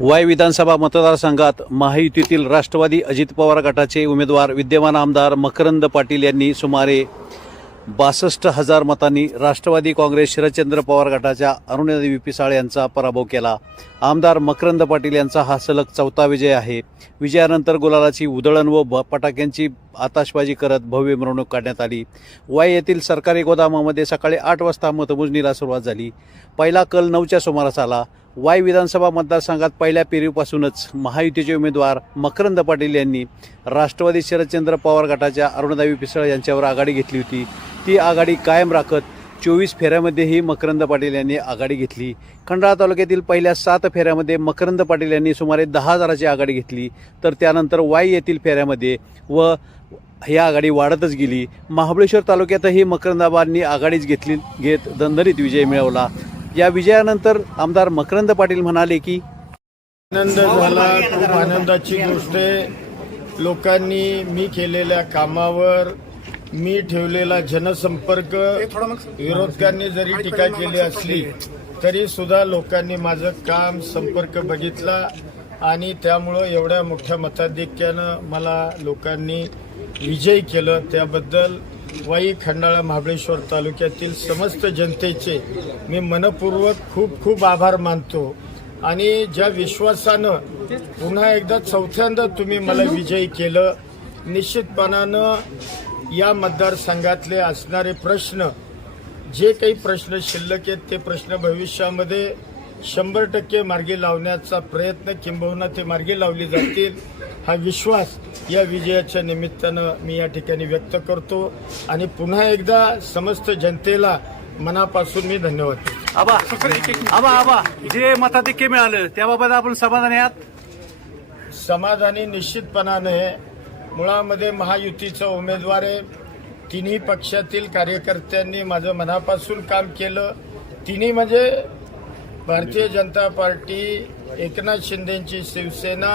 Y विधानसभा मतदारसंघात महायुतीतील राष्ट्रवादी अजित पवार गटाचे उमेदवार विद्यमान आमदार मकरंद पाटील यांनी सुमारे बासष्ट हजार मतांनी राष्ट्रवादी काँग्रेस शरदचंद्र पवार गटाच्या अरुणादेवी पिसाळ यांचा पराभव केला. आमदार मकरंद पाटील यांचा हा सलग चौथा विजय आहे. विजयानंतर गुलालाची उधळण व फटाक्यांची आताशबाजी करत भव्य मिरवणूक काढण्यात आली. वाय येथील सरकारी गोदामामध्ये सकाळी आठ वाजता मतमोजणीला सुरुवात झाली. पहिला कल नऊच्या सुमारास आला. वाय विधानसभा मतदारसंघात पहिल्या फेरीपासूनच महायुतीचे उमेदवार मकरंद पाटील यांनी राष्ट्रवादी शरदचंद्र पवार गटाच्या अरुणदावी पिसळ यांच्यावर आघाडी घेतली होती. ती आघाडी कायम राखत चोवीस फेऱ्यामध्येही मकरंद पाटील यांनी आघाडी घेतली. खंडाळा तालुक्यातील पहिल्या सात फेऱ्यामध्ये मकरंद पाटील यांनी सुमारे दहा हजाराची आघाडी घेतली. तर त्यानंतर वाई येथील फेऱ्यामध्ये व ही आघाडी वाढतच गेली. महाबळेश्वर तालुक्यातही मकरंदाबांनी आघाडीच घेतली घेत दणदणीत विजय मिळवला. या विजयानंतर आमदार मकरंद पाटील म्हणाले की आनंद झाला खूप आनंदाची गोष्ट आहे. लोकांनी मी केलेल्या कामावर मी ठेवलेला जनसंपर्क विरोधकांनी जरी टीका केली असली तरी सुद्धा लोकांनी माझं काम संपर्क बघितला आणि त्यामुळं एवढ्या मोठ्या मताधिक्यानं मला लोकांनी विजयी केलं. त्याबद्दल वाई खंडाळा महाबळेश्वर तालुक्यातील समस्त जनतेचे मी मनपूर्वक खूप खूप आभार मानतो. आणि ज्या विश्वासानं पुन्हा एकदा चौथ्यांदा तुम्ही मला विजयी केलं निश्चितपणानं या मतदारसंघातले असणारे प्रश्न जे काही प्रश्न शिल्लक आहेत ते प्रश्न भविष्यामध्ये शंभर टक्के मार्गी लावण्याचा प्रयत्न किंबहुना ते मार्गी लावले जातील हा विश्वास या विजयाच्या निमित्तानं मी या ठिकाणी व्यक्त करतो आणि पुन्हा एकदा समस्त जनतेला मनापासून मी धन्यवाद देतो. आबा आबा आबा जे मताधिक्य मिळालं त्याबाबत आपण समाधानी आहात? समाधानी निश्चितपणाने मुळामध्ये महायुतीचा उमेदवार आहे. तिन्ही पक्षातील कार्यकर्त्यांनी माझं मनापासून काम केलं. तिन्ही म्हणजे Bharatiya Janata party Eknath शिंदेची Shivsena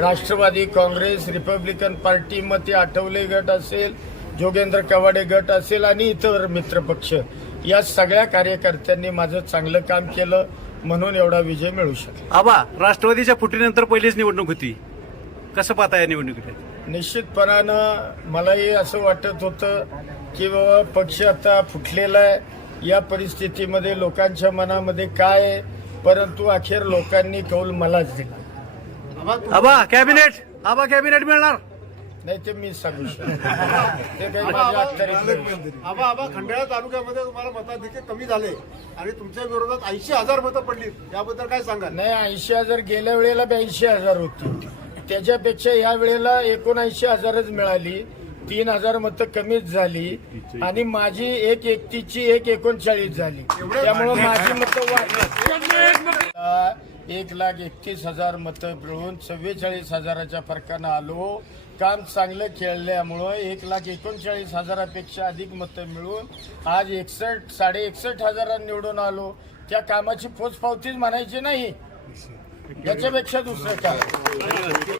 Rashtravadi Congress Republican party मग ते आठवले गट असेल जोगेंद्र कवाडे गट असेल आणि इतर मित्रपक्ष या सगळ्या कार्यकर्त्यांनी माझं चांगलं काम केलं म्हणून एवढा विजय मिळू शकला. आबा राष्ट्रवादीच्या फुटीनंतर पहिलीच निवडणूक होती. कसं पाहता या निवडणुकीत निश्चितपणानं मलाही असं वाटत होतं की बाबा पक्ष आता फुटलेला आहे. या परिस्थितीमध्ये लोकांच्या मनामध्ये काय आहे? परंतु अखेर लोकांनी कौल मलाच दिला. आबा कॅबिनेट आबा कॅबिनेट मिळणार. नाही ते मी सांगू शकतो. आबा आबा. खंडाळा तालुक्यामध्ये तुम्हाला मताधिक्य कमी झाले आणि तुमच्या विरोधात ऐंशी हजार मतं पडली. याबद्दल काय सांगा नाही ऐंशी हजार गेल्या वेळेला ब्याऐंशी हजार होती. त्याच्यापेक्षा या वेळेला एकोणऐंशी हजारच मिळाली. तीन हजार मतं कमीच झाली आणि माझी एक एकतीची एक एकोणचाळीस झाली. त्यामुळे माझी मतं वाढली. एक लाख एकतीस हजार मतं मिळून चव्वेचाळीस हजाराच्या फरकानं आलो. काम चांगलं खेळल्यामुळं एक लाख एकोणचाळीस हजारापेक्षा अधिक मतं मिळून आज एकसष्ट साडे एकसष्ट हजारांनी निवडून आलो. त्या कामाची पोचपावतीच म्हणायची नाही. याच्यापेक्षा दुसरं काय?